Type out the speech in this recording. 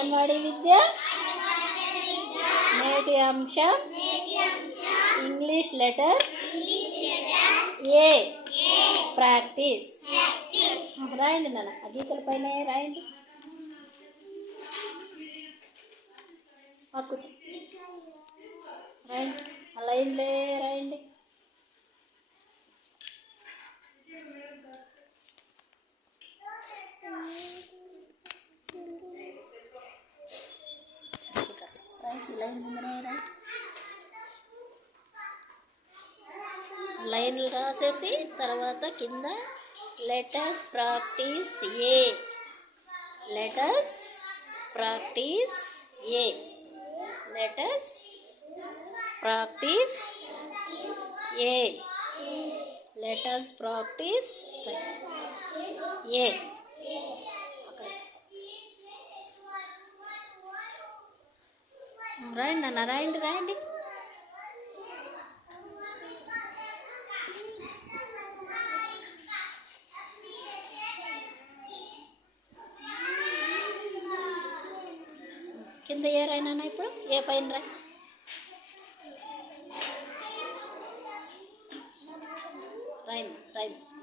అంగన్వాడీ విద్య నేటి అంశం English letter A practice. రాయండి నాన్న, ఆ గీతల పైన రాయండి. కూర్చో రాయండి, ఆ లైన్లే రాయండి. లైన్లు రాసేసి తర్వాత కింద లెటర్స్ ప్రాక్టీస్ ఏ, లెటర్స్ ప్రాక్టీస్ ఏ, లెటర్స్ ప్రాక్టీస్ ఏ, లెటర్స్ ప్రాక్టీస్ ఏ. రాయండి అన్న, రాయండి రాయండి. కింద ఏ రాయినా ఇప్పుడు ఏ పైన రాయి. రాయమ్మా రాయమ్మా.